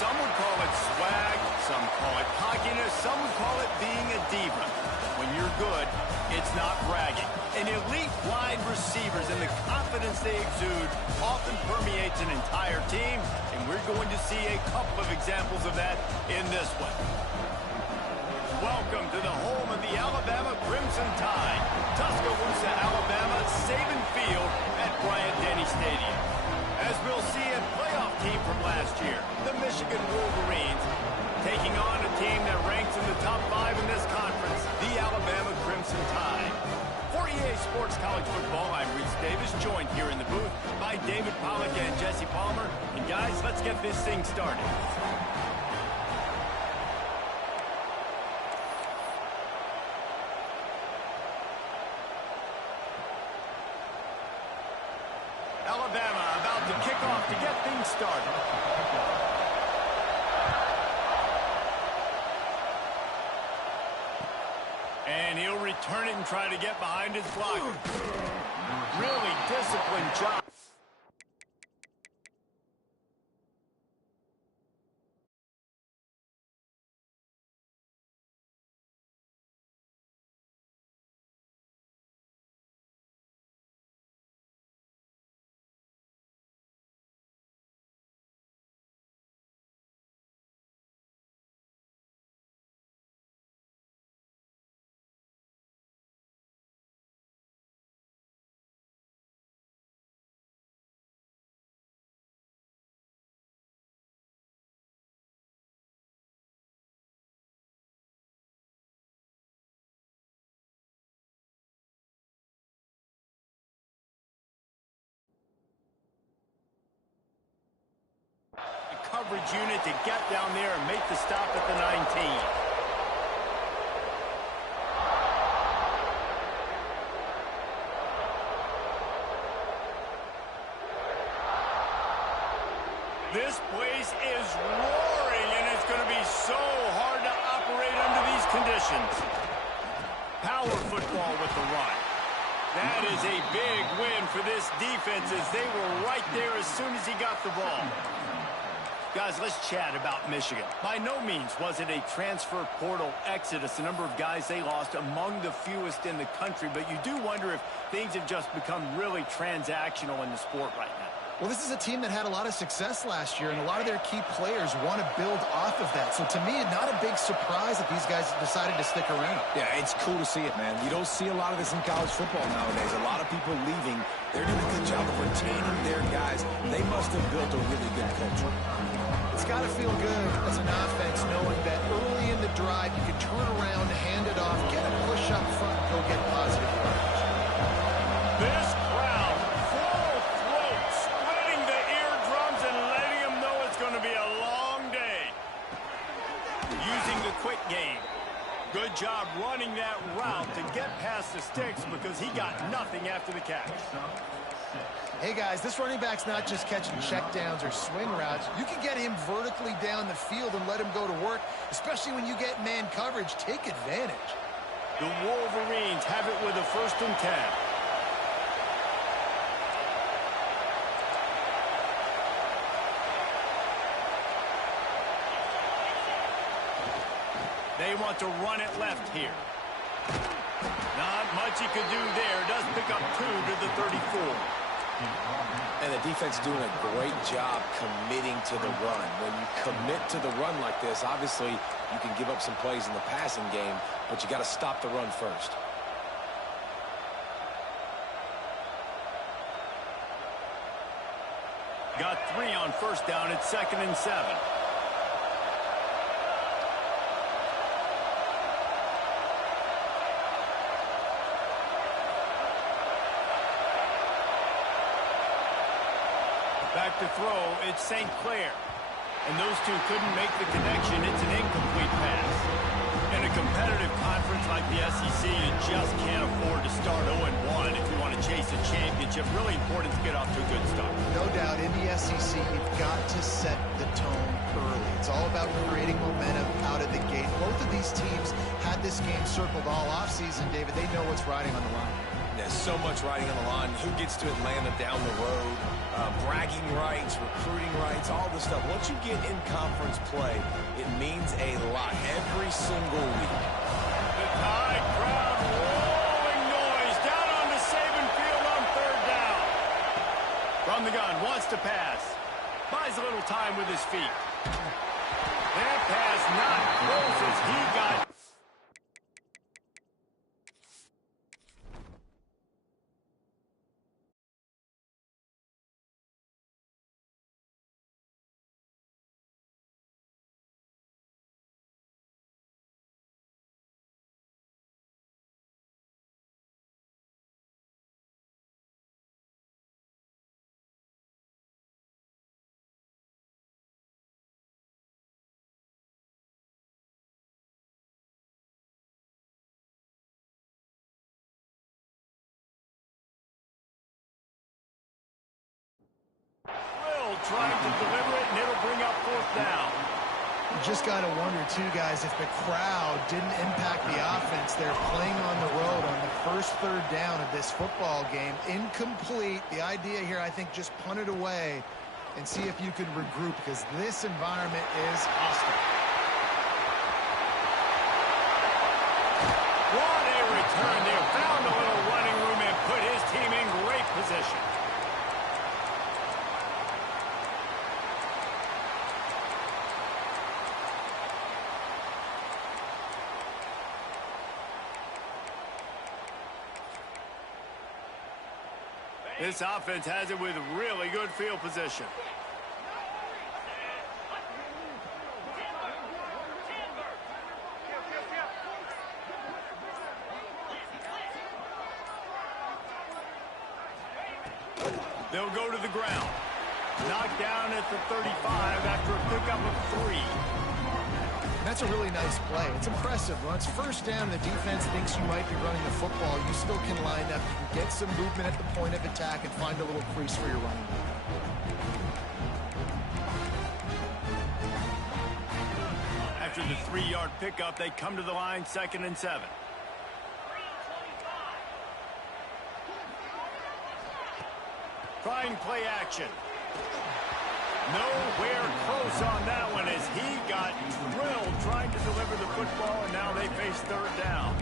Some would call it swag, some call it cockiness, some would call it being a diva. When you're good, it's not bragging. And elite wide receivers and the confidence they exude often permeates an entire team, and we're going to see a couple of examples of that in this one. Welcome to the home of the Alabama Crimson Tide, Tuscaloosa, Alabama, Saban Field at Bryant-Denny Stadium. As we'll see a playoff team from last year, the Michigan Wolverines, taking on a team that ranks in the top 5 in this conference, the Alabama Crimson Tide. For EA Sports College Football, I'm Reese Davis, joined here in the booth by David Pollack and Jesse Palmer. And guys, let's get this thing started. Alabama about to kick off to get things started. And he'll return it and try to get behind his blocker. Really disciplined job. Coverage unit to get down there and make the stop at the 19. This place is roaring, and it's going to be so hard to operate under these conditions. Power football with the run. That is a big win for this defense as they were right there as soon as he got the ball. Guys, let's chat about Michigan. By no means was it a transfer portal exodus, the number of guys they lost among the fewest in the country, but you do wonder if things have just become really transactional in the sport right now. Well, this is a team that had a lot of success last year, and a lot of their key players want to build off of that. So to me, not a big surprise that these guys decided to stick around. Yeah, it's cool to see it, man. You don't see a lot of this in college football nowadays. A lot of people leaving. They're doing a good job of retaining their guys. They must have built a really good culture. It's got to feel good as an offense knowing that early in the drive you can turn around, hand it off, get a push up front, and go get positive yardage. This crowd, full throat, splitting the eardrums and letting them know it's going to be a long day. Using the quick game. Good job running that route to get past the sticks because he got nothing after the catch. Hey, guys, this running back's not just catching checkdowns or swing routes. You can get him vertically down the field and let him go to work, especially when you get man coverage. Take advantage. The Wolverines have it with a 1st and 10. They want to run it left here. Not much he could do there. Does pick up 2 to the 34. And the defense doing a great job committing to the run. When you commit to the run like this, obviously you can give up some plays in the passing game, but you got to stop the run first. Got 3 on 1st down. It's 2nd and 7. Back to throw, it's St. Clair. And those two couldn't make the connection. It's an incomplete pass. In a competitive conference like the SEC, you just can't afford to start 0-1 if you want to chase a championship. Really important to get off to a good start. No doubt, in the SEC, you've got to set the tone early. It's all about creating momentum out of the gate. Both of these teams had this game circled all offseason, David. They know what's riding on the line. There's so much riding on the line. Who gets to Atlanta down the road? bragging rights, recruiting rights, all this stuff. Once you get in conference play, it means a lot every single week. The Tide crowd rolling noise down on the Saban field on third down. From the gun, wants to pass. Buys a little time with his feet. That pass not close as he got. Trying to deliver it, and it'll bring up fourth down. You just got to wonder, too, guys, if the crowd didn't impact the offense. They're playing on the road on the first third down of this football game. Incomplete. The idea here, I think, just punt it away and see if you can regroup, because this environment is hostile. What a return there. Found a little running room and put his team in great position. This offense has it with really good field position. They'll go to the ground. Knocked down at the 35 after a pickup of 3. That's a really nice play. It's impressive. When it's first down and the defense thinks you might be running the football, you still can line up. You can get some movement at the point of attack and find a little crease for your running back. After the 3-yard pickup, they come to the line, 2nd and 7. Trying play action. Nowhere close on that one as he got drilled trying to deliver the football, and now they face third down.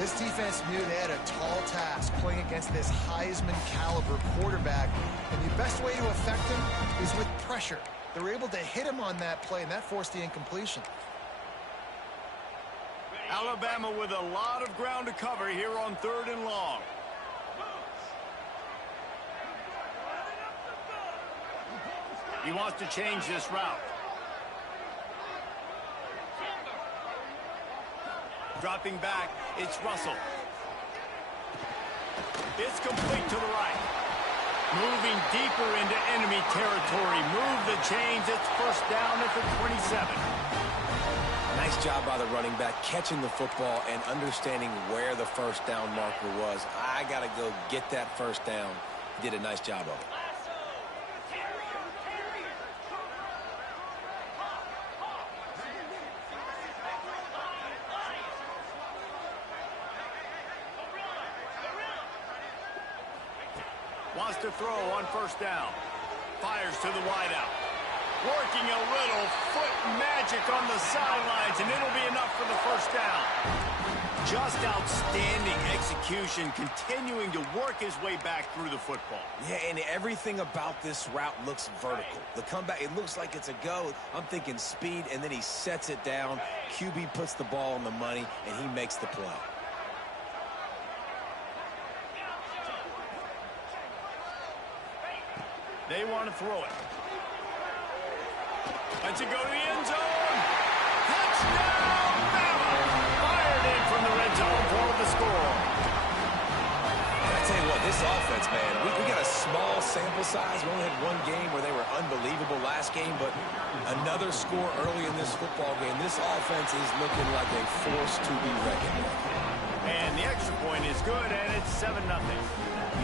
This defense knew they had a tall task playing against this Heisman caliber quarterback, and the best way to affect him is with pressure. They were able to hit him on that play, and that forced the incompletion. Alabama with a lot of ground to cover here on 3rd and long. He wants to change this route. Dropping back, it's Russell. It's complete to the right. Moving deeper into enemy territory. Move the chains. It's first down at the 27. Nice job by the running back, catching the football and understanding where the first down marker was. I got to go get that first down. He did a nice job of it. Wants to throw on first down. Fires to the wideout. Working a little foot magic on the sidelines, and it'll be enough for the first down. Just outstanding execution, continuing to work his way back through the football. Yeah, and everything about this route looks vertical. The comeback, it looks like it's a go. I'm thinking speed, and then he sets it down. QB puts the ball on the money, and he makes the play. They want to throw it. Let's it go to the end zone. Touchdown, Bama! Fired in from the red zone for the score. I tell you what, this offense, man, we got a small sample size. We only had one game where they were unbelievable last game, but another score early in this football game. This offense is looking like a force to be reckoned with. And the extra point is good, and it's 7-0.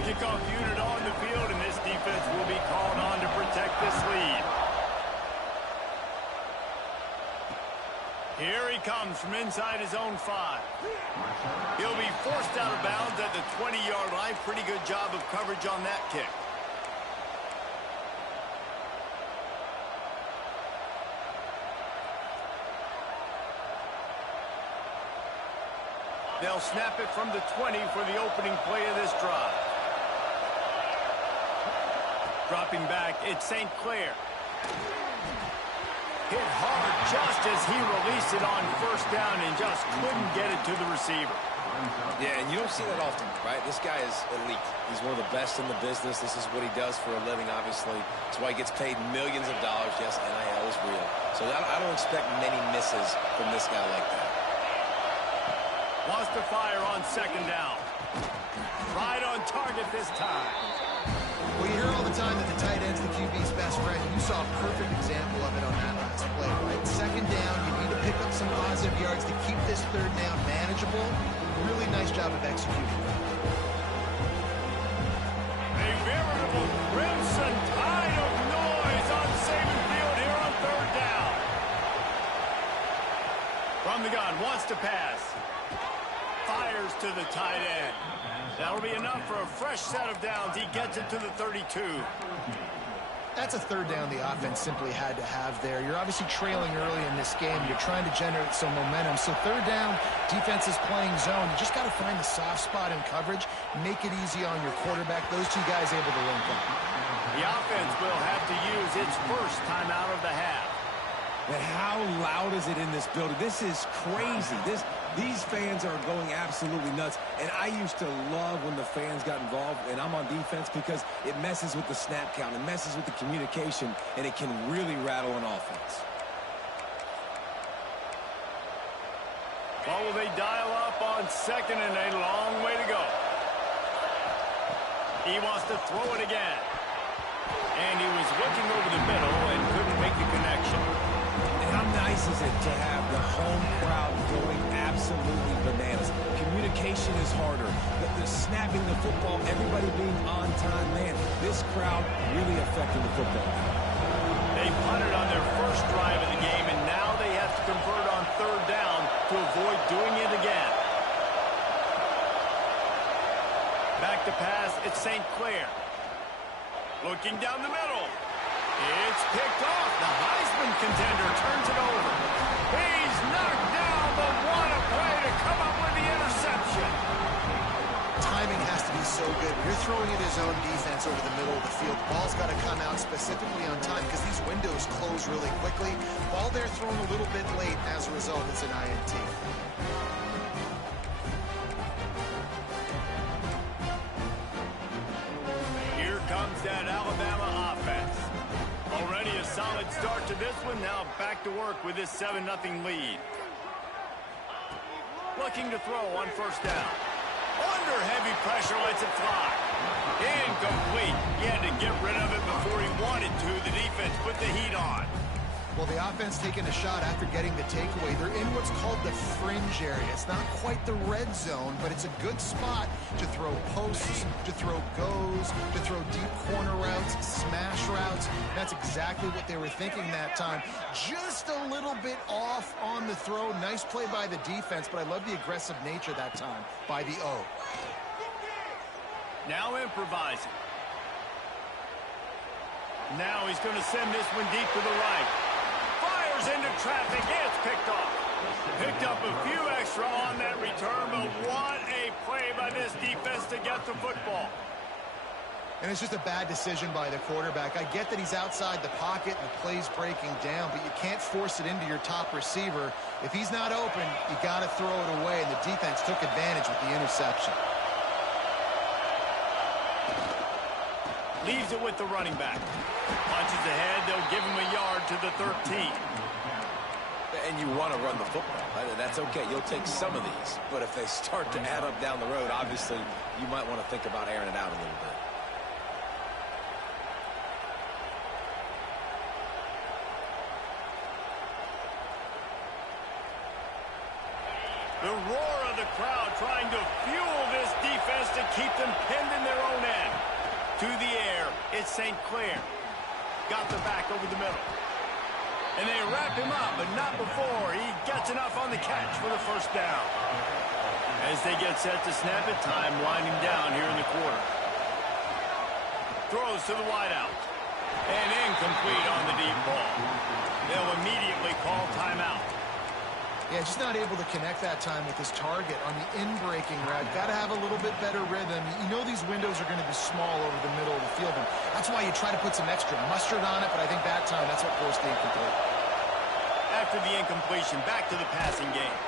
Kickoff unit on the field, and this defense will be called on to protect this lead. Here he comes from inside his own 5. He'll be forced out of bounds at the 20-yard line. Pretty good job of coverage on that kick. They'll snap it from the 20 for the opening play of this drive. Dropping back, it's St. Clair. Hit hard just as he released it on first down and just couldn't get it to the receiver. Yeah, and you don't see that often, right? This guy is elite. He's one of the best in the business. This is what he does for a living, obviously. That's why he gets paid millions of dollars. Yes, NIL is real. So I don't expect many misses from this guy like that. Wants to fire on second down. Right on target this time. Well, you hear all the time that the tight end's the QB's best friend. You saw a perfect example of it on that last play, right? Second down, you need to pick up some positive yards to keep this third down manageable. Really nice job of executing. A veritable crimson tide of noise on Saban Field here on third down. From the gun, wants to pass. Fires to the tight end. That'll be enough for a fresh set of downs. He gets it to the 32. That's a third down the offense simply had to have there. You're obviously trailing early in this game. You're trying to generate some momentum. So third down, defense is playing zone. You just got to find the soft spot in coverage, make it easy on your quarterback. Those two guys able to link up. The offense will have to use its first timeout of the half. And how loud is it in this building? This is crazy. These fans are going absolutely nuts. And I used to love when the fans got involved, and I'm on defense, because it messes with the snap count. It messes with the communication, and it can really rattle an offense. Well, will they dial up on second and a long way to go? He wants to throw it again. And he was looking over the middle and couldn't make the connection. And how nice is it to have the home crowd going absolutely bananas? Communication is harder. The snapping the football, everybody being on time. Man, this crowd really affecting the football. They punted on their first drive of the game, and now they have to convert on third down to avoid doing it again. Back to pass, it's St. Clair. Looking down the middle. It's picked off. The Heisman contender turns it over. He's knocked down, but what a play to come up with the interception. Timing has to be so good. When you're throwing at his own defense over the middle of the field, the ball's got to come out specifically on time because these windows close really quickly. Ball there thrown a little bit late. As a result, it's an INT. Here comes that Alabama offense. Already a solid start to this one. Now back to work with this 7-0 lead. Looking to throw on first down. Under heavy pressure, lets it fly. Incomplete. He had to get rid of it before he wanted to. The defense put the heat on. Well, the offense taking a shot after getting the takeaway. They're in what's called the fringe area. It's not quite the red zone, but it's a good spot to throw posts, to throw goes, to throw deep corner routes, smash routes. That's exactly what they were thinking that time. Just a little bit off on the throw. Nice play by the defense, but I love the aggressive nature that time by the O. Now improvising. Now he's going to send this one deep to the right. Fires into traffic. It's picked off. Picked up a few extra on that return, but what a play by this defense to get the football. And it's just a bad decision by the quarterback. I get that he's outside the pocket and the play's breaking down, but you can't force it into your top receiver. If he's not open, you got to throw it away, and the defense took advantage with the interception. Leaves it with the running back. Punches ahead. They'll give him a yard to the 13. And you want to run the football. That's okay. You'll take some of these. But if they start to add up down the road, obviously, you might want to think about airing it out a little bit. The roar of the crowd trying to fuel this defense to keep them pinned in their own end. To the air, it's St. Clair. Got the back over the middle. And they wrap him up, but not before he gets enough on the catch for the first down. As they get set to snap it, time winding down here in the quarter. Throws to the wideout. And incomplete on the deep ball. They'll immediately call timeout. Yeah, just not able to connect that time with his target on the in-breaking route. Got to have a little bit better rhythm. You know these windows are going to be small over the middle of the field, and that's why you try to put some extra mustard on it, but I think that time that's what forced the incomplete. After the incompletion, back to the passing game.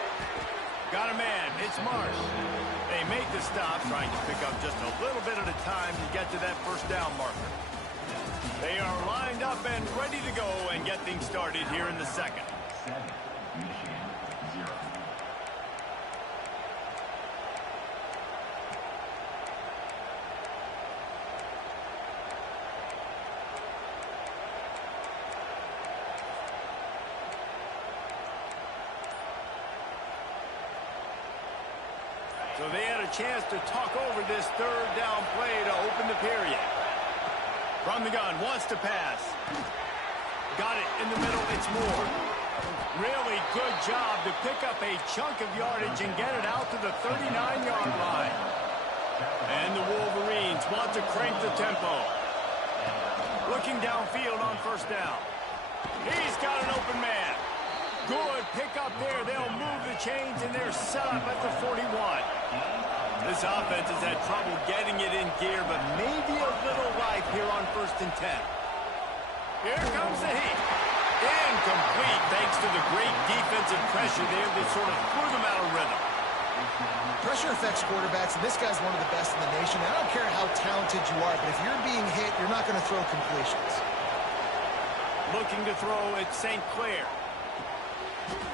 Got a man, it's Marsh. They make the stop, trying to pick up just a little bit at a time to get to that first down marker. They are lined up and ready to go and get things started here in the second. So they had a chance to talk over this third down play to open the period. From the gun, wants to pass. Got it in the middle, it's Moore. Really good job to pick up a chunk of yardage and get it out to the 39-yard line. And the Wolverines want to crank the tempo. Looking downfield on first down. He's got an open man. Good pickup there. They'll move the chains, and they're set up at the 41. This offense has had trouble getting it in gear, but maybe a little life here on 1st and 10. Here comes the heat. Incomplete, thanks to the great defensive pressure there that sort of threw them out of rhythm. Pressure affects quarterbacks, and this guy's one of the best in the nation. I don't care how talented you are, but if you're being hit, you're not going to throw completions. Looking to throw at St. Clair.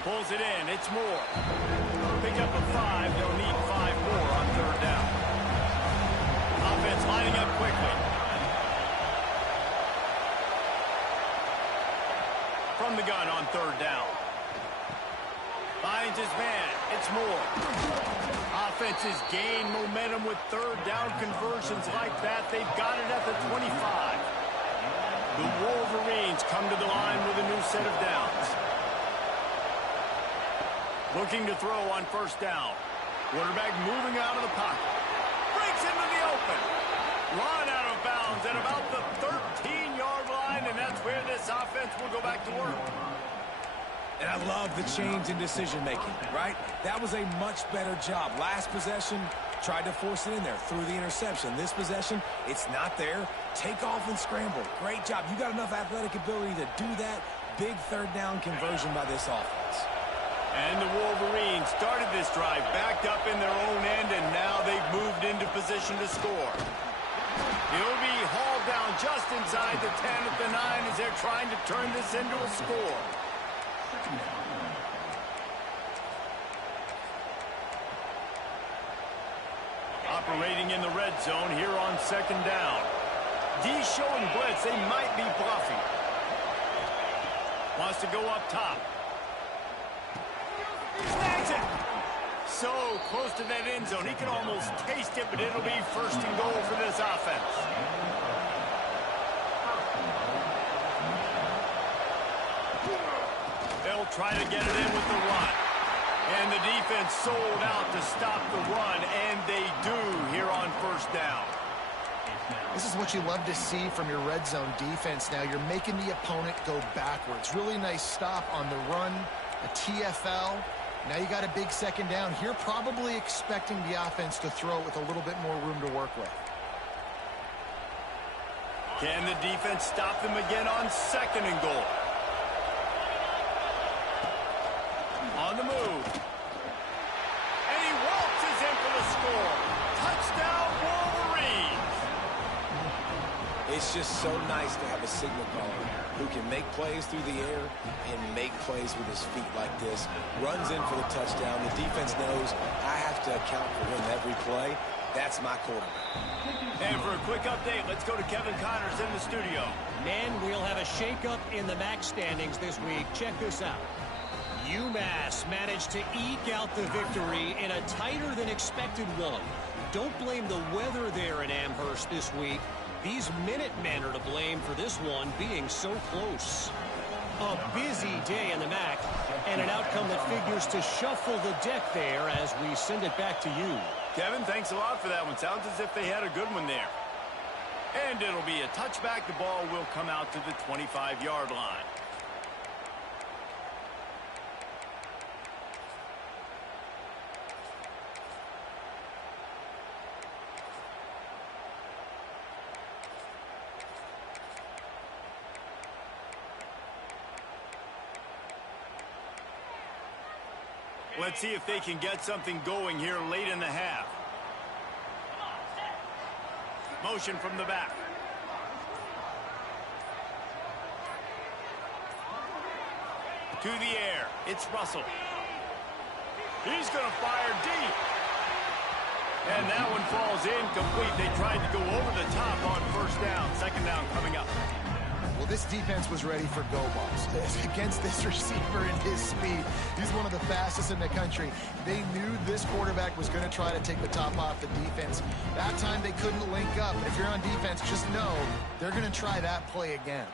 Pulls it in. It's Moore. Pick up a 5. They'll need 5 more on third down. Offense lining up quickly. From the gun on third down. Finds his man. It's Moore. Offenses gain momentum with third down conversions like that. They've got it at the 25. The Wolverines come to the line with a new set of downs. Looking to throw on first down. Quarterback moving out of the pocket. Breaks into the open. Run out of bounds at about the 13-yard line, and that's where this offense will go back to work. And I love the change in decision-making, right? That was a much better job. Last possession, tried to force it in there, threw the interception. This possession, it's not there. Take off and scramble. Great job. You got enough athletic ability to do that. Big third down conversion by this offense. And the Wolverines started this drive backed up in their own end, and now they've moved into position to score. He'll be hauled down just inside the 10 at the 9 as they're trying to turn this into a score. Operating in the red zone here on second down. D showing blitz. They might be bluffing. Wants to go up top. Snags it. So close to that end zone. He can almost taste it, but it'll be 1st and goal for this offense. They'll try to get it in with the run. And the defense sold out to stop the run, and they do here on first down. This is what you love to see from your red zone defense now. You're making the opponent go backwards. Really nice stop on the run, a TFL. Now you got a big second down. Here probably expecting the offense to throw with a little bit more room to work with. Can the defense stop them again on 2nd and goal? On the move. And he waltzes in for the score. Touchdown, Wolverines. It's just so nice to have a signal caller who can make plays through the air and make plays with his feet like this. Runs in for the touchdown. The defense knows I have to account for him every play. That's my quarterback. And for a quick update, let's go to Kevin Connors in the studio. Men, we'll have a shakeup in the MAC standings this week. Check this out. UMass managed to eke out the victory in a tighter than expected one. Don't blame the weather there in Amherst this week. These Minutemen are to blame for this one being so close. A busy day in the MAC, and an outcome that figures to shuffle the deck there as we send it back to you. Kevin, thanks a lot for that one. Sounds as if they had a good one there. And it'll be a touchback. The ball will come out to the 25-yard line. Let's see if they can get something going here late in the half. Motion from the back. To the air. It's Russell. He's going to fire deep. And that one falls incomplete. They tried to go over the top on first down. Second down coming up. Well, this defense was ready for go balls. Against this receiver and his speed, he's one of the fastest in the country. They knew this quarterback was going to try to take the top off the defense. That time they couldn't link up. If you're on defense, just know they're going to try that play again.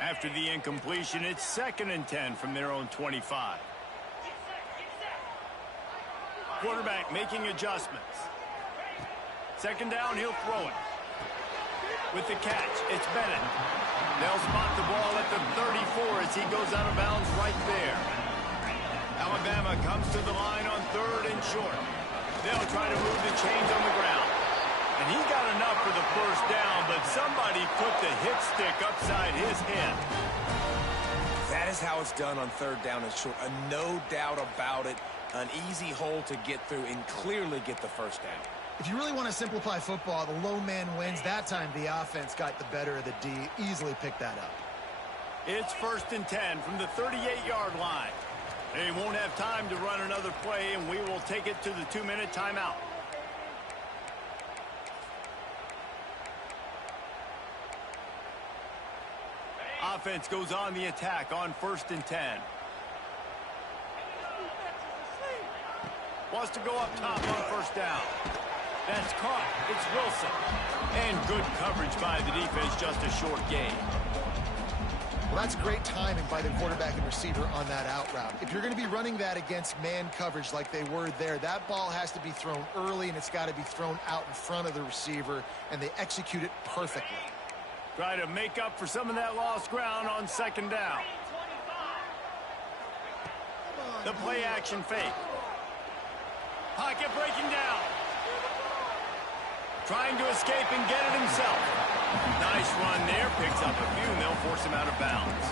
After the incompletion, it's 2nd and 10 from their own 25. Quarterback making adjustments. Second down, he'll throw it. With the catch, it's Bennett. They'll spot the ball at the 34 as he goes out of bounds right there. Alabama comes to the line on 3rd and short. They'll try to move the chains on the ground. And he got enough for the first down, but somebody put the hit stick upside his head. That is how it's done on 3rd down and short. No doubt about it. An easy hole to get through and clearly get the first down. If you really want to simplify football, the low man wins. That time the offense got the better of the D. Easily picked that up. It's 1st and 10 from the 38-yard line. They won't have time to run another play, and we will take it to the 2-minute timeout. Offense goes on the attack on 1st and 10. Wants to go up top on first down. That's caught. It's Wilson. And good coverage by the defense, just a short gain. Well, that's great timing by the quarterback and receiver on that out route. If you're going to be running that against man coverage like they were there, that ball has to be thrown early, and it's got to be thrown out in front of the receiver, and they execute it perfectly. Try to make up for some of that lost ground on 2nd down. The play action fake. Pocket breaking down. Trying to escape and get it himself. Nice run there. Picks up a few, and they'll force him out of bounds.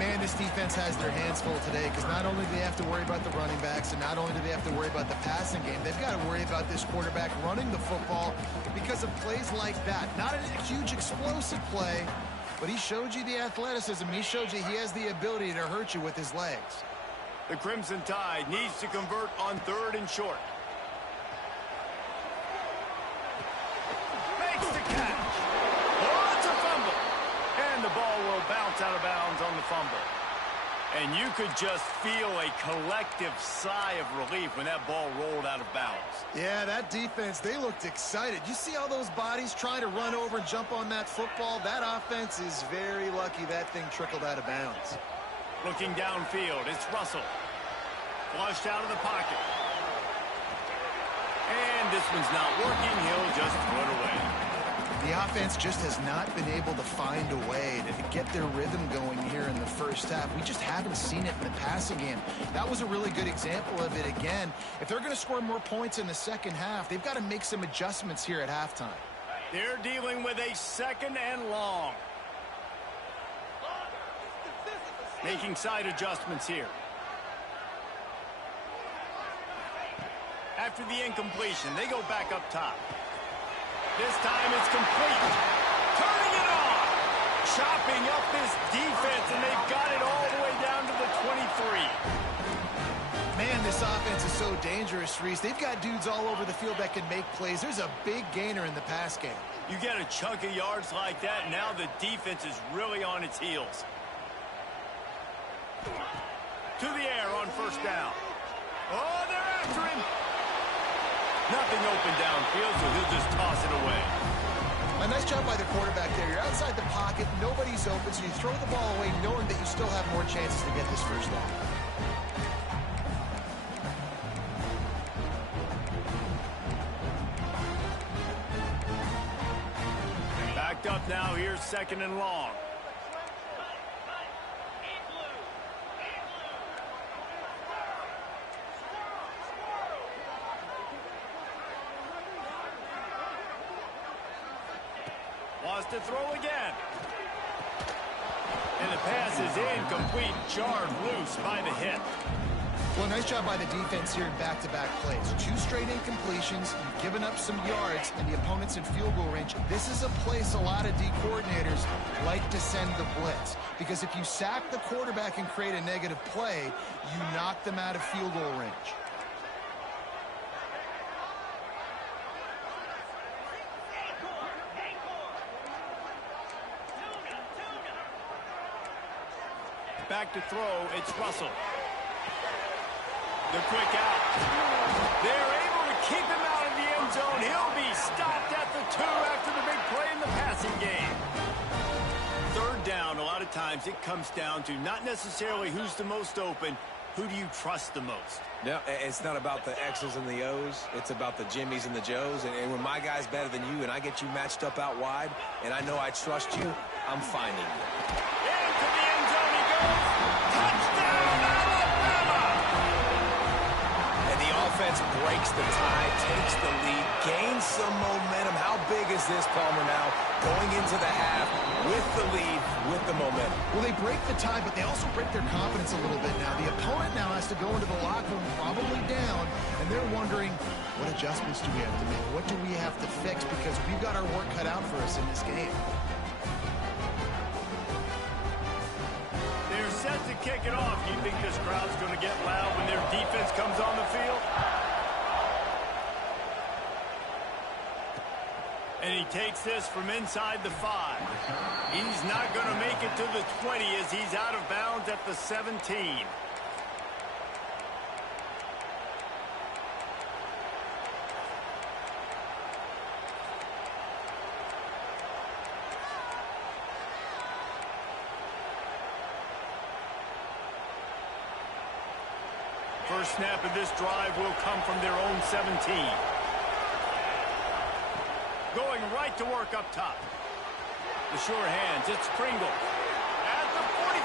Man, this defense has their hands full today because not only do they have to worry about the running backs and not only do they have to worry about the passing game, they've got to worry about this quarterback running the football because of plays like that. Not a huge explosive play, but he showed you the athleticism. He showed you he has the ability to hurt you with his legs. The Crimson Tide needs to convert on 3rd and short. Makes the catch. Oh, it's a fumble. And the ball will bounce out of bounds on the fumble. And you could just feel a collective sigh of relief when that ball rolled out of bounds. Yeah, that defense, they looked excited. You see all those bodies trying to run over and jump on that football? That offense is very lucky that thing trickled out of bounds. Looking downfield, it's Russell. Flushed out of the pocket. And this one's not working. He'll just throw it away. The offense just has not been able to find a way to get their rhythm going here in the first half. We just haven't seen it in the passing game. That was a really good example of it again. If they're going to score more points in the second half, they've got to make some adjustments here at halftime. They're dealing with a 2nd and long. Making side adjustments here. After the incompletion, they go back up top. This time it's complete. Turning it on. Chopping up this defense, and they've got it all the way down to the 23. Man, this offense is so dangerous, Reese. They've got dudes all over the field that can make plays. There's a big gainer in the pass game. You get a chunk of yards like that, now the defense is really on its heels. To the air on first down. Oh, they're after him. Nothing open downfield, so he'll just toss it away. A nice job by the quarterback there. You're outside the pocket, nobody's open, so you throw the ball away knowing that you still have more chances to get this first down. Backed up now, here's 2nd and long. Wants to throw again. And the pass is incomplete, jarred loose by the hip. Well, nice job by the defense here in back-to-back plays. 2 straight incompletions, you've given up some yards, and the opponent's in field goal range. This is a place a lot of D coordinators like to send the blitz, because if you sack the quarterback and create a negative play, you knock them out of field goal range. Back to throw, it's Russell. The quick out. They're able to keep him out of the end zone. He'll be stopped at the 2 after the big play in the passing game. Third down, a lot of times it comes down to not necessarily who's the most open, who do you trust the most? No, it's not about the X's and the O's. It's about the Jimmys and the Joes. And when my guy's better than you and I get you matched up out wide and I know I trust you, I'm finding you. Into the end zone he goes. Touchdown, Alabama! And the offense breaks the tie, takes the lead, gains some momentum. How big is this, Palmer, now? Going into the half with the lead, with the momentum. Well, they break the tie, but they also break their confidence a little bit now. The opponent now has to go into the locker room probably down, and they're wondering, what adjustments do we have to make? What do we have to fix? Because we've got our work cut out for us in this game. They're set to kick it off. Do you think this crowd's going to get loud when their defense comes on the field? And he takes this from inside the 5. He's not going to make it to the 20 as he's out of bounds at the 17. First snap of this drive will come from their own 17. Going right to work up top. The sure hands, it's Pringle. At the 45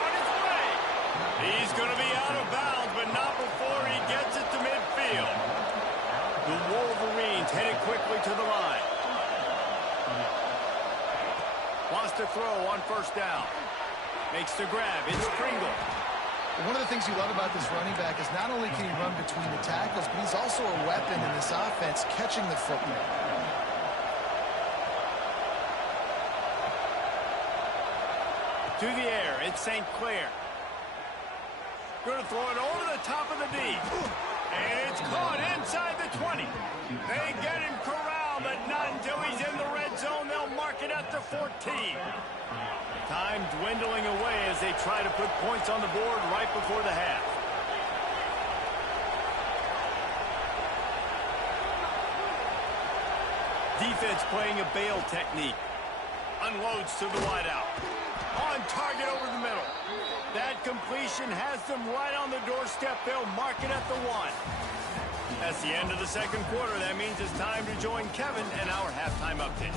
on his way. He's going to be out of bounds, but not before he gets it to midfield. The Wolverines headed quickly to the line. Wants to throw on first down. Makes the grab, it's Pringle. One of the things you love about this running back is not only can he run between the tackles, but he's also a weapon in this offense, catching the football. To the air, it's St. Clair. Going to throw it over the top of the D. And it's caught inside the 20. They get him corralled, but not until he's in the red zone. They'll mark it at the 14. Time dwindling away as they try to put points on the board right before the half. Defense playing a bail technique. Unloads to the wideout. On target over the middle. That completion has them right on the doorstep. They'll mark it at the 1. That's the end of the second quarter. That means it's time to join Kevin and our halftime update.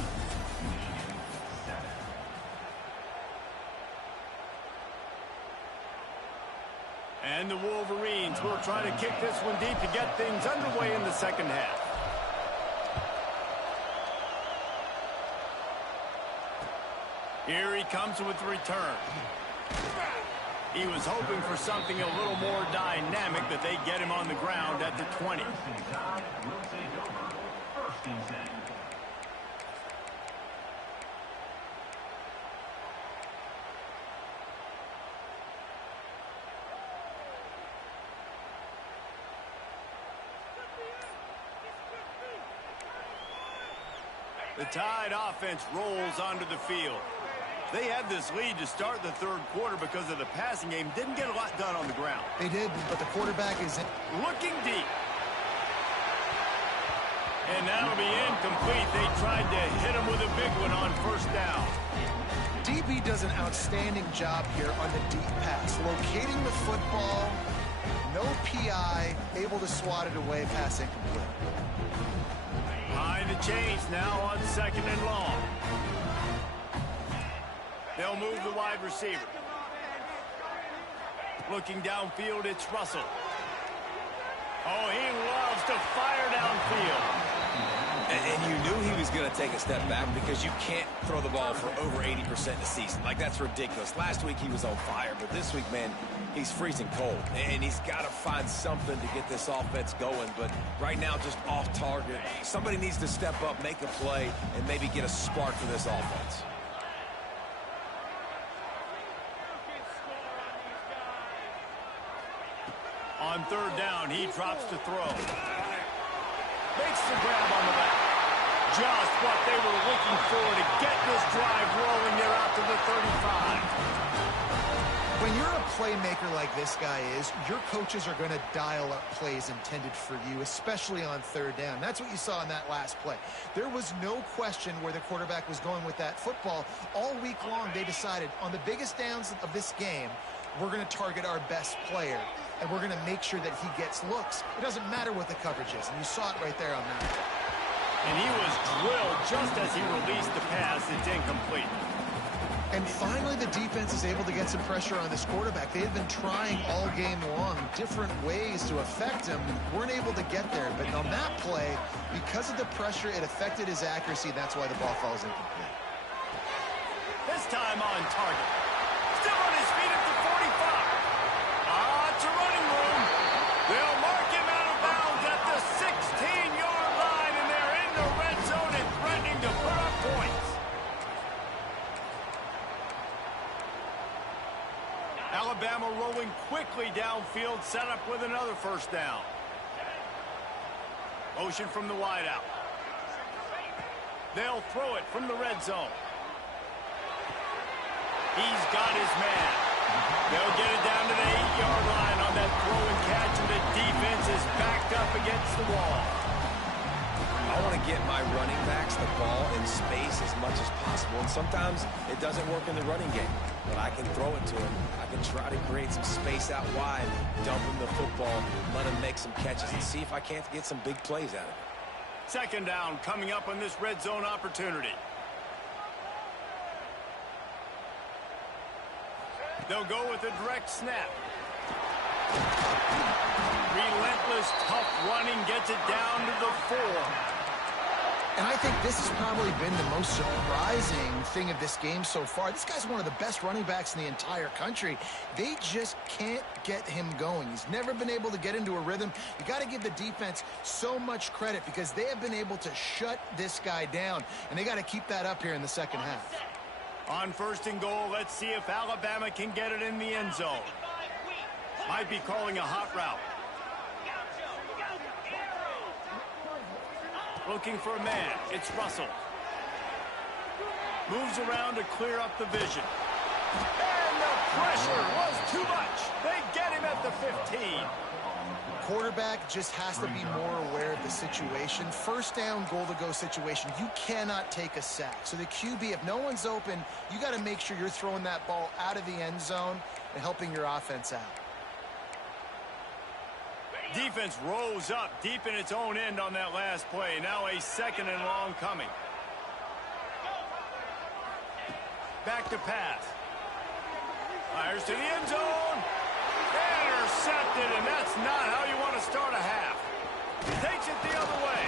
And the Wolverines will try to kick this one deep to get things underway in the second half. Here he comes with the return. He was hoping for something a little more dynamic, but they get him on the ground at the 20. The Tide offense rolls onto the field. They had this lead to start the third quarter because of the passing game. Didn't get a lot done on the ground. They did, but the quarterback is looking deep. And that'll be incomplete. They tried to hit him with a big one on first down. DB does an outstanding job here on the deep pass. Locating the football, no PI, able to swat it away, pass incomplete. Behind the chains now on second and long. They'll move the wide receiver. Looking downfield, it's Russell. Oh, he loves to fire downfield. And you knew he was going to take a step back because you can't throw the ball for over 80% a season. Like, that's ridiculous. Last week he was on fire, but this week, man, he's freezing cold. And he's got to find something to get this offense going. But right now, just off target. Somebody needs to step up, make a play, and maybe get a spark for this offense. On third down, he drops to throw. Makes the grab on the back. Just what they were looking for to get this drive rolling there out to the 35. When you're a playmaker like this guy is, your coaches are going to dial up plays intended for you, especially on third down. That's what you saw in that last play. There was no question where the quarterback was going with that football. All week long, they decided on the biggest downs of this game, we're going to target our best player, and we're going to make sure that he gets looks. It doesn't matter what the coverage is, and you saw it right there on that. And he was drilled just as he released the pass. It's incomplete. And finally, the defense is able to get some pressure on this quarterback. They had been trying all game long different ways to affect him, weren't able to get there. But on that play, because of the pressure, it affected his accuracy. That's why the ball falls incomplete. This time on target. Still on his feet at the 45. It's a running room. They'll mark him out of bounds at the 16-yard line, and they're in the red zone and threatening to put up points. Alabama rolling quickly downfield, set up with another first down. Motion from the wideout. They'll throw it from the red zone. He's got his man. They'll get it down to the 8-yard line on that throw and catch, and the defense is backed up against the wall. I want to get my running backs the ball in space as much as possible, and sometimes it doesn't work in the running game, but I can throw it to him. I can try to create some space out wide, dump him the football, let him make some catches, and see if I can't get some big plays out of it. Second down coming up on this red zone opportunity. They'll go with a direct snap. Relentless, tough running gets it down to the 4. And I think this has probably been the most surprising thing of this game so far. This guy's one of the best running backs in the entire country. They just can't get him going. He's never been able to get into a rhythm. You got to give the defense so much credit because they have been able to shut this guy down, and they got to keep that up here in the second half. On first and goal, let's see if Alabama can get it in the end zone. Might be calling a hot route. Looking for a man. It's Russell. Moves around to clear up the vision. And the pressure was too much. They get him at the 15. Quarterback just has to be more aware of the situation. First down, goal-to-go situation. You cannot take a sack. So the QB, if no one's open, you got to make sure you're throwing that ball out of the end zone and helping your offense out. Defense rose up deep in its own end on that last play. Now a second and long coming. Back to pass. Fires to the end zone. Intercepted, and that's not how you want to start a half. Takes it the other way.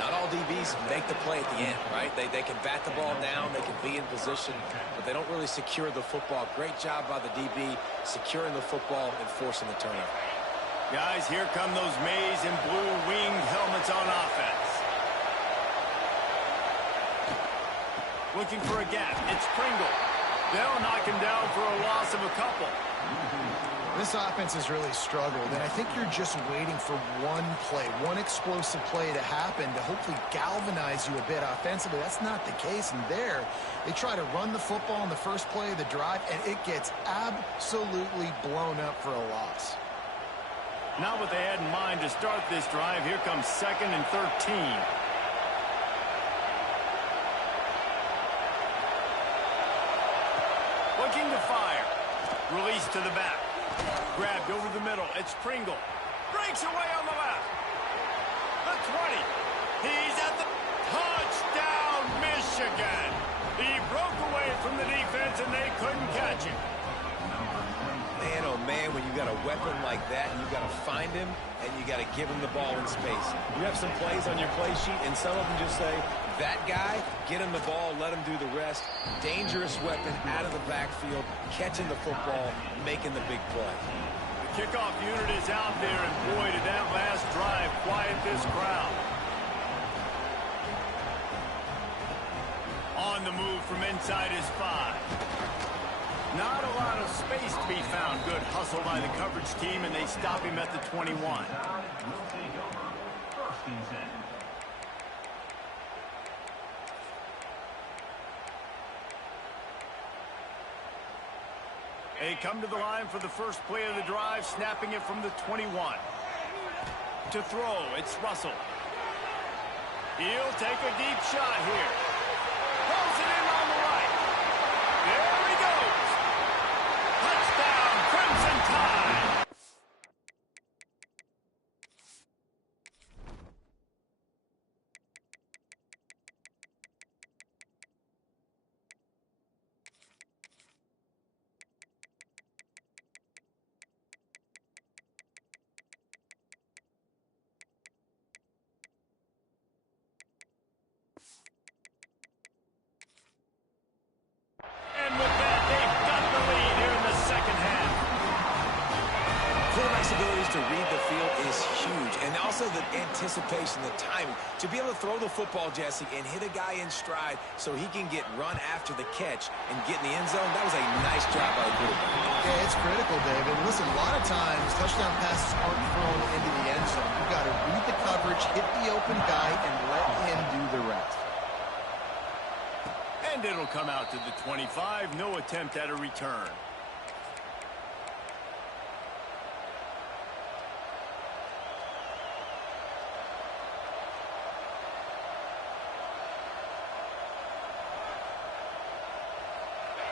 Not all DBs make the play at the end, right? They can bat the ball down, they can be in position, but they don't really secure the football. Great job by the DB securing the football and forcing the turnover. Guys, here come those maize and blue winged helmets on offense. Looking for a gap. It's Pringle. They'll knock him down for a loss of a couple. This offense has really struggled, and I think you're just waiting for one play, one explosive play to happen to hopefully galvanize you a bit offensively. That's not the case, and there, they try to run the football in the first play of the drive, and it gets absolutely blown up for a loss. Not what they had in mind to start this drive. Here comes 2nd and 13. Looking to fire. Release to the back. Grabbed over the middle. It's Pringle. Breaks away on the left. The 20. He's at the touchdown, Michigan. He broke away from the defense, and they couldn't catch him. Man, oh man, when you got a weapon like that, and you got to find him, and you got to give him the ball in space. You have some plays on your play sheet, and some of them just say, that guy, get him the ball, let him do the rest. Dangerous weapon out of the backfield, catching the football, making the big play. The kickoff unit is out there, and boy, did that last drive quiet this crowd. On the move from inside his 5. Not a lot of space to be found. Good hustle by the coverage team, and they stop him at the 21. They come to the line for the first play of the drive, snapping it from the 21. To throw, it's Russell. He'll take a deep shot here. Throws it in on the right. There he goes. Touchdown, Crimson Tide. And with that, they've got the lead here in the second half. Quarterback's abilities to read the field is huge, and also the anticipation, the timing. To be able to throw the football, Jesse, and hit a guy in stride so he can get run after the catch and get in the end zone, that was a nice job by the quarterback. Yeah, it's critical, David. Listen, a lot of times, touchdown passes aren't thrown into the end zone. You've got to read the coverage, hit the open guy, and let him do the rest. And it'll come out to the 25. No attempt at a return.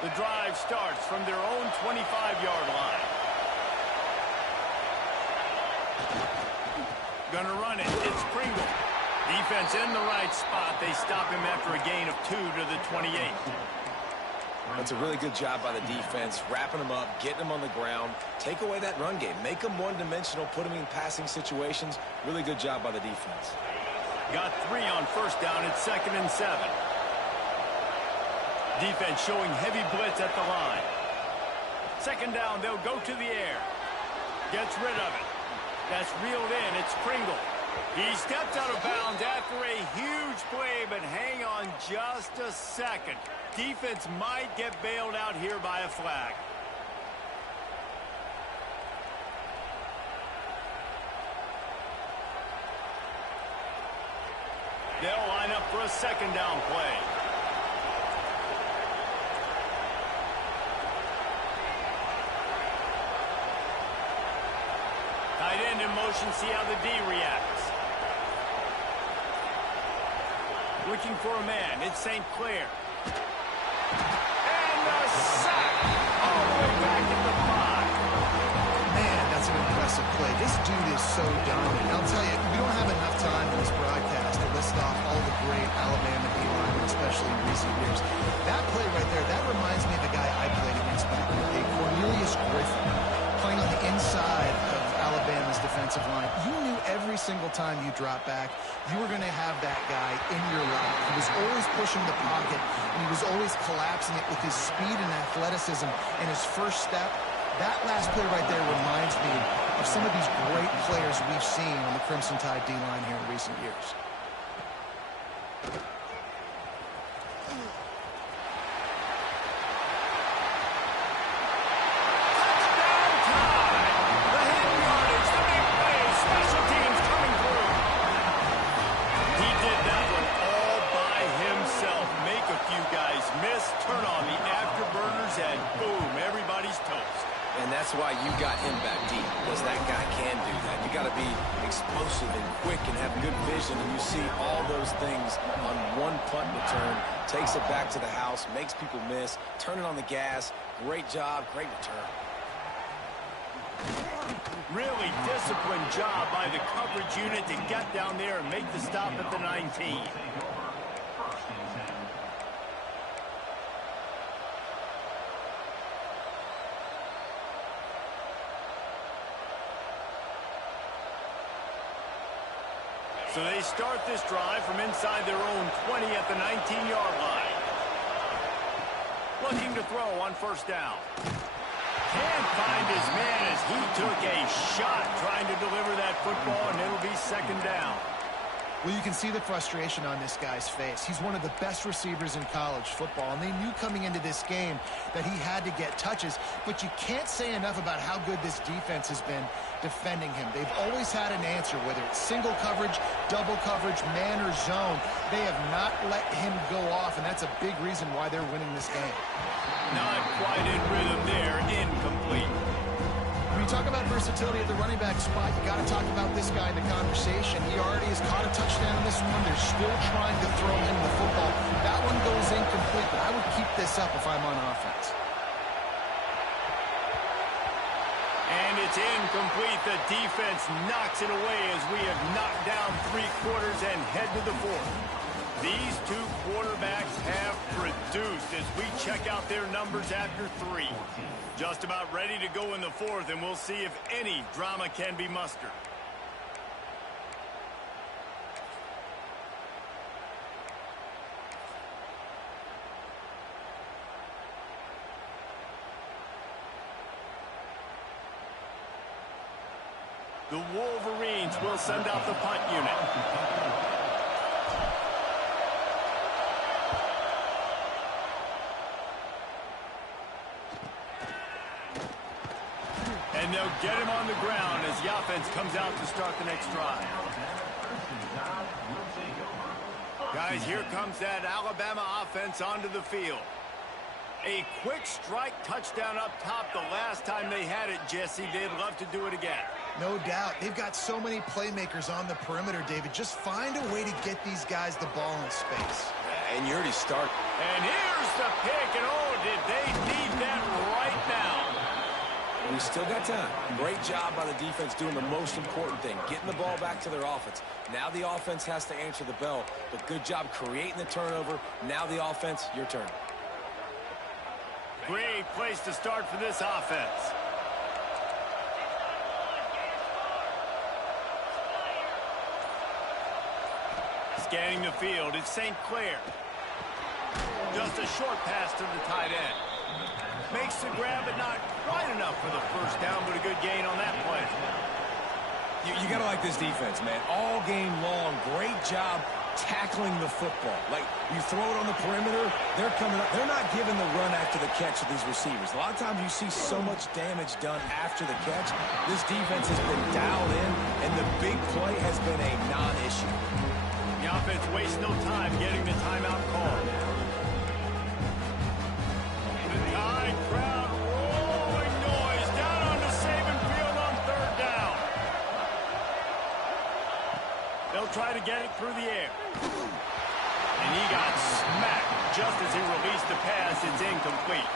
The drive starts from their own 25-yard line. Gonna run it. It's Pringle. Defense in the right spot. They stop him after a gain of 2 to the 28. That's a really good job by the defense, wrapping them up, getting them on the ground, take away that run game, make them one-dimensional, put them in passing situations. Really good job by the defense. Got 3 on first down. It's 2nd and 7. Defense showing heavy blitz at the line. 2nd down, they'll go to the air. Gets rid of it. That's reeled in. It's Pringle. He stepped out of bounds after a huge play, but hang on just a second. Defense might get bailed out here by a flag. They'll line up for a 2nd down play. Tight end in motion, see how the D reacts. Looking for a man, it's St. Clair. And a sack all the way back at the 5. Man, that's an impressive play. This dude is so dominant. I'll tell you, we don't have enough time in this broadcast to list off all the great Alabama D-linemen, especially in recent years. That play right there, that reminds me of the guy I played against back in the day, Cornelius Griffin, playing on the inside of Alabama's defensive line. You knew every single time you dropped back, you were going to have that guy in your lap. He was always pushing the pocket, and he was always collapsing it with his speed and athleticism and his first step. That last play right there reminds me of some of these great players we've seen on the Crimson Tide D-line here in recent years. That's why you got him back deep, because that guy can do that. You got to be explosive and quick and have good vision, and you see all those things on one punt return. Takes it back to the house, makes people miss, turning on the gas. Great job, great return. Really disciplined job by the coverage unit to get down there and make the stop at the 19. So they start this drive from inside their own 20 at the 19-yard line. Looking to throw on first down. Can't find his man as he took a shot trying to deliver that football, and it'll be second down. Well, you can see the frustration on this guy's face. He's one of the best receivers in college football, and they knew coming into this game that he had to get touches, but you can't say enough about how good this defense has been defending him. They've always had an answer, whether it's single coverage, double coverage, man or zone. They have not let him go off, and that's a big reason why they're winning this game. Not quite in rhythm there, incomplete. When you talk about versatility at the running back spot, you got to talk about this guy in the conversation. He already has caught a touchdown in this one. They're still trying to throw him the football. That one goes incomplete, but I would keep this up if I'm on offense. And it's incomplete. The defense knocks it away as we have knocked down 3 quarters and head to the 4th. These 2 quarterbacks have produced as we check out their numbers after 3. Just about ready to go in the 4th, and we'll see if any drama can be mustered. The Wolverines will send out the punt unit. And they'll get him on the ground as the offense comes out to start the next drive. Guys, here comes that Alabama offense onto the field. A quick strike touchdown up top the last time they had it, Jesse. They'd love to do it again. No doubt. They've got so many playmakers on the perimeter, David. Just find a way to get these guys the ball in space. And you already start. And here's the pick, and oh, did they need that right now. We still got time. Great job by the defense doing the most important thing, getting the ball back to their offense. Now the offense has to answer the bell, but good job creating the turnover. Now the offense, your turn. Great place to start for this offense. Scanning the field, it's St. Clair. Just a short pass to the tight end. Makes the grab, but not quite enough for the first down, but a good gain on that play. You got to like this defense, man. All game long, great job tackling the football. Like, you throw it on the perimeter, they're coming up. They're not giving the run after the catch of these receivers. A lot of times you see so much damage done after the catch. This defense has been dialed in, and the big play has been a non-issue. The offense wastes no time getting the timeout call. The Tide crowd rolling noise down onto Saban Field on third down. They'll try to get it through the air. And he got smacked just as he released the pass. It's incomplete.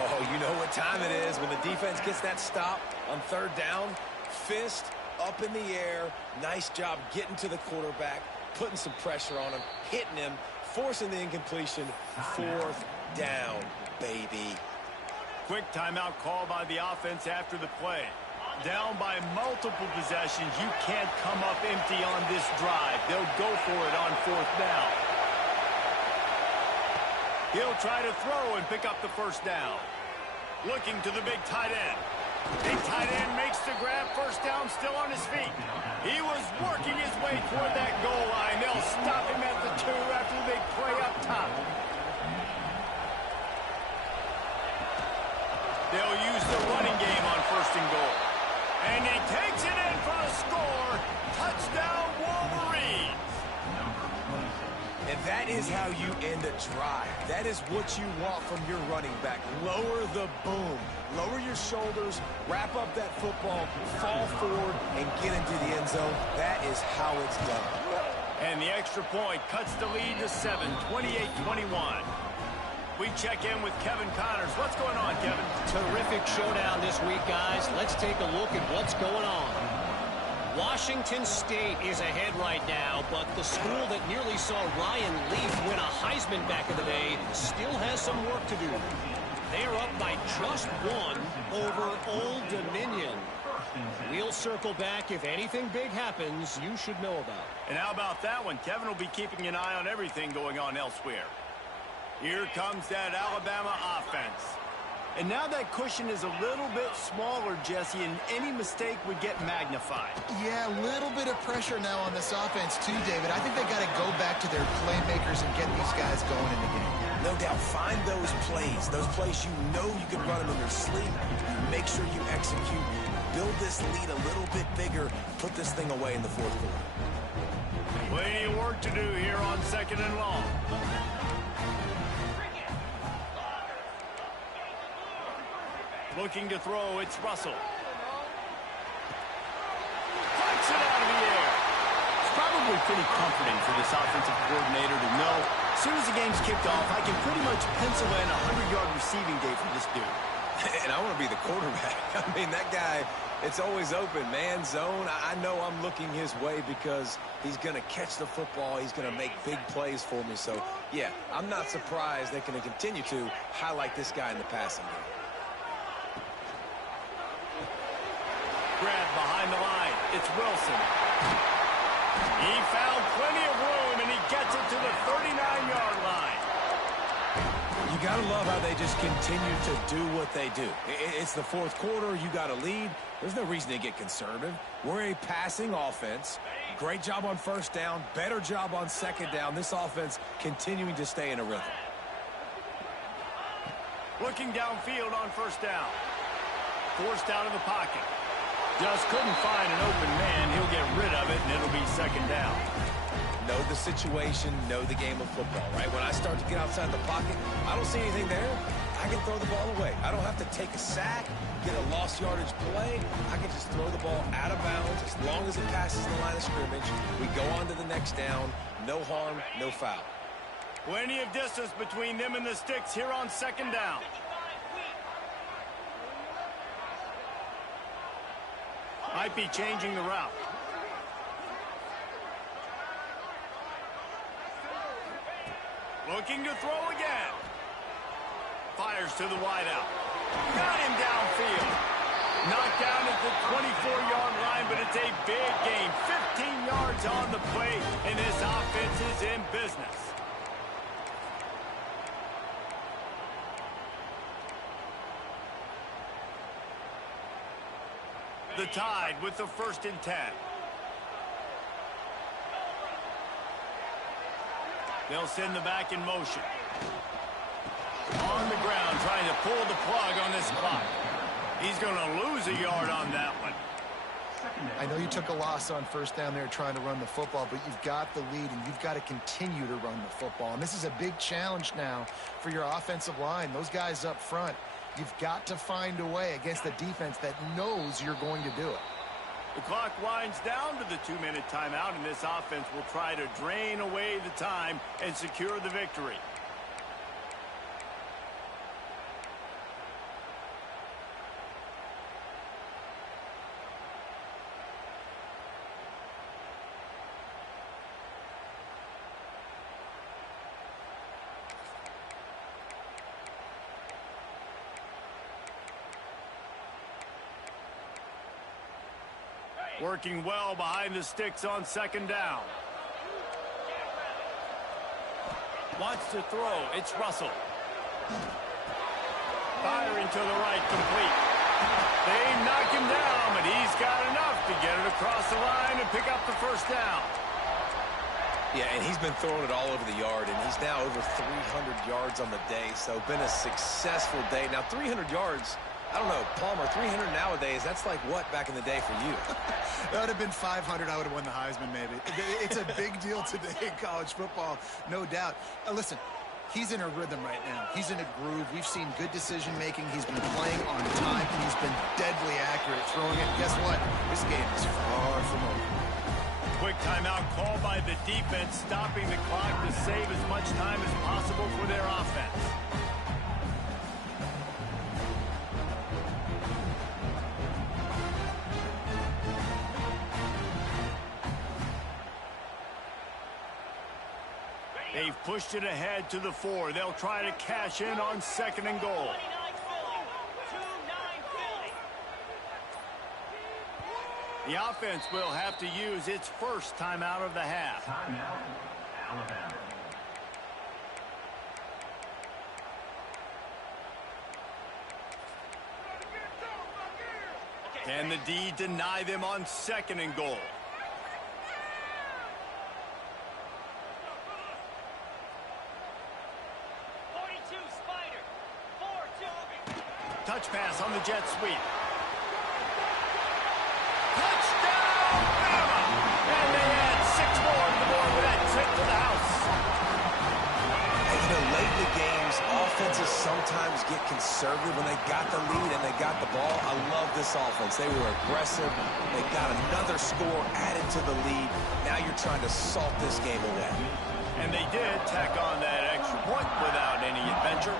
Oh, you know what time it is when the defense gets that stop on third down. Fist up in the air. Nice job getting to the quarterback, putting some pressure on him, hitting him, forcing the incompletion. Fourth down, baby. Quick timeout call by the offense after the play. Down by multiple possessions, you can't come up empty on this drive. They'll go for it on fourth down. He'll try to throw and pick up the first down. Looking to the big tight end. Big tight end makes the grab. First down, still on his feet. He was working his way toward that goal line. They'll stop him at the 2 after the big play up top. They'll use the running game on first and goal. And he takes it in for a score. Touchdown, Wolverines. And that is how you end a drive. That is what you want from your running back. Lower the boom. Lower your shoulders, wrap up that football, fall forward, and get into the end zone. That is how it's done. And the extra point cuts the lead to 7, 28-21. We check in with Kevin Connors. What's going on, Kevin? Terrific showdown this week, guys. Let's take a look at what's going on. Washington State is ahead right now, but the school that nearly saw Ryan Leaf win a Heisman back in the day still has some work to do. They're up by just one over Old Dominion. We'll circle back. If anything big happens, you should know about. And how about that one? Kevin will be keeping an eye on everything going on elsewhere. Here comes that Alabama offense. And now that cushion is a little bit smaller, Jesse, and any mistake would get magnified. Yeah, a little bit of pressure now on this offense too, David. I think they got to go back to their playmakers and get these guys going in the game. No doubt, find those plays you know you can run them in your sleep. You make sure you execute, build this lead a little bit bigger, put this thing away in the fourth quarter. Plenty of work to do here on 2nd and long. Looking to throw, it's Russell. Flips it out of the air. It's probably pretty comforting for this offensive coordinator to know as soon as the game's kicked off, I can pretty much pencil in a 100-yard receiving day for this dude. And I want to be the quarterback. I mean, that guy, it's always open, man, zone. I know I'm looking his way because he's going to catch the football. He's going to make big plays for me. So, yeah, I'm not surprised they're going to continue to highlight this guy in the passing game. Grab behind the line. It's Wilson. He found plenty of room, and he gets it to the 39-yard line. You got to love how they just continue to do what they do. It's the fourth quarter. You got to lead. There's no reason to get conservative. We're a passing offense. Great job on first down. Better job on second down. This offense continuing to stay in a rhythm. Looking downfield on first down. Forced out of the pocket. Just couldn't find an open man. He'll get rid of it, and it'll be second down. Know the situation, know the game of football, right? When I start to get outside the pocket, I don't see anything there. I can throw the ball away. I don't have to take a sack, get a lost yardage play. I can just throw the ball out of bounds as long as it passes the line of scrimmage. We go on to the next down. No harm, no foul. Plenty of distance between them and the sticks here on second down. Might be changing the route. Looking to throw again. Fires to the wideout. Got him downfield. Knocked down at the 24-yard line, but it's a big gain. 15 yards on the play, and this offense is in business. The Tide with the 1st and 10. They'll send the back in motion. On the ground, trying to pull the plug on this clock. He's going to lose a yard on that one. I know you took a loss on first down there trying to run the football, but you've got the lead, and you've got to continue to run the football. And this is a big challenge now for your offensive line. Those guys up front, you've got to find a way against a defense that knows you're going to do it. The clock winds down to the 2-minute timeout, and this offense will try to drain away the time and secure the victory. Working well behind the sticks on second down. Wants to throw. It's Russell. Firing to the right, complete. They knock him down, but he's got enough to get it across the line and pick up the first down. Yeah, and he's been throwing it all over the yard, and he's now over 300 yards on the day, so been a successful day. Now, 300 yards, I don't know, Palmer, 300 nowadays, that's like what back in the day for you? That would have been 500. I would have won the Heisman, maybe. It's a big deal today in college football, no doubt. Listen, he's in a rhythm right now. He's in a groove. We've seen good decision-making. He's been playing on time. He's been deadly accurate throwing it. Guess what? This game is far from over. Quick timeout called by the defense, stopping the clock to save as much time as possible for their offense. They've pushed it ahead to the 4. They'll try to cash in on 2nd and goal. The offense will have to use its first timeout of the half. Timeout, Alabama. Can the D deny them on 2nd and goal? Touch pass on the jet sweep. Touchdown, Bama! And they add 6 more on the board with that trip to the house. And, you know, late in the games, offenses sometimes get conservative when they got the lead and they got the ball. I love this offense. They were aggressive. They got another score added to the lead. Now you're trying to salt this game away. And they did tack on that extra point without any adventure.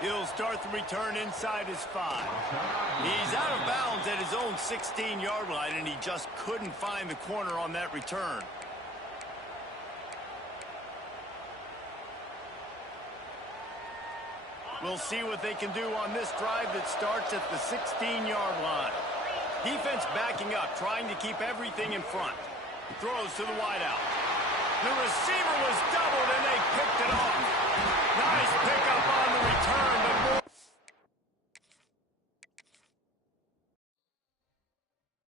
He'll start the return inside his 5. He's out of bounds at his own 16-yard line, and he just couldn't find the corner on that return. We'll see what they can do on this drive that starts at the 16-yard line. Defense backing up, trying to keep everything in front. Throws to the wideout. The receiver was doubled, and they picked it off. Nice pickup on the return, but more